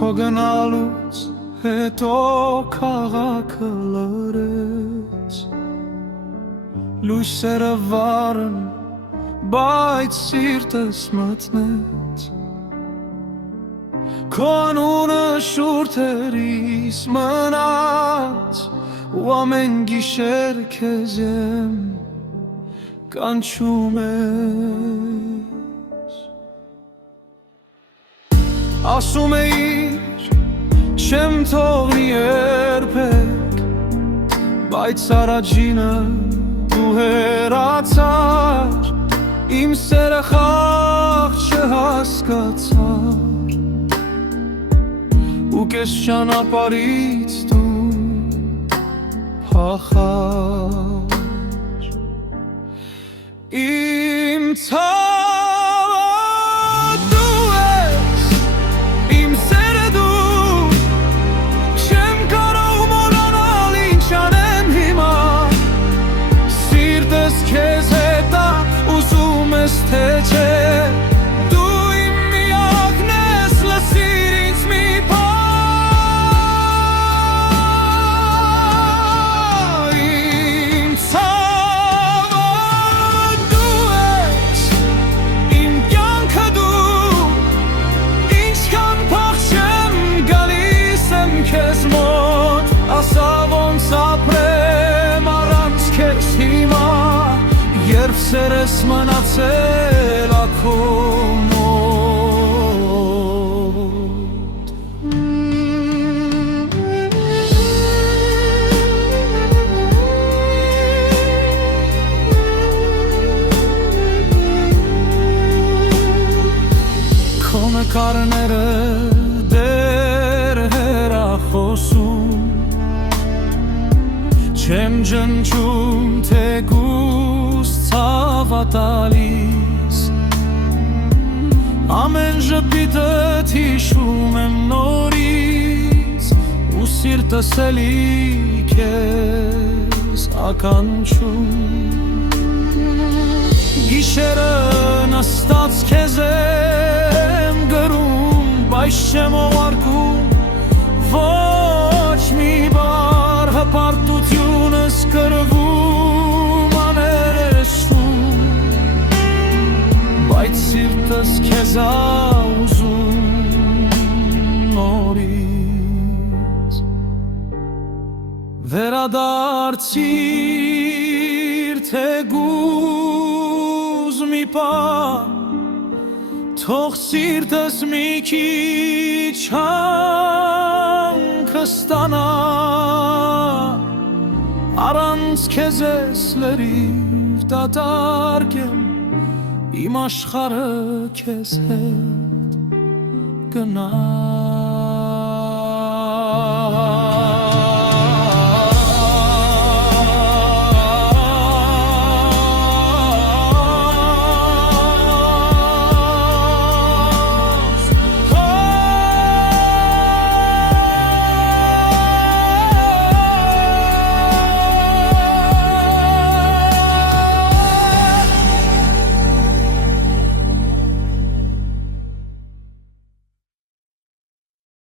Քո գնալուց հետո քաղաքը լրեց, լույսերը վառն, բայց սիրտս մթնեց, քո անունը շուրթերիս մնաց, ու ամեն գիշեր քեզ եմ կանչում ես։ Ասում էիր չեմ թողնի երբեք, բայց առաջինը դու հեռացար, իմ սերը խաղ չհասկացար, ու կես ճանապարհից դու փախար։ Իմ ցավը դու ես, իմ սերը դու, չեմ կարող մոռանալ ինչ անեմ հիմա, սիրտս քեզ հետ է, ուզում ես թե չէ, դու իմ միակն ես, լսիր ինձ մի պահ։ Իմ ցավը դու ես, իմ կյանքը դու, ինչքան փախչեմ գալիս եմ քեզ մոտ, ասա ոնց ապրեմ առանց քեզ հիմա, երբ սերս մնացել ա քո մոտ։ Քո նկարները դեռ հեռախոսում, չեմ ջնջում թեկուզ ցավա տալիս, ամեն ժպիտդ հիշում եմ նորից, ու սիրտս էլի քեզ ականչում, գիշերը նստած քեզ եմ գրում, բայց չեմ ուղարկում ոչ մի բառ, հպարտությունս կրվում աներեսում, բայց սիրտս քեզ ա ուզում նորից։ Վերադարձիր թեկուզ մի պահ, թող սիրտս մի քիչ հանքը ստանա, առանց քեզ ես լրիվ դատարկ եմ, իմ աշխարհը քեզ հետ գնա։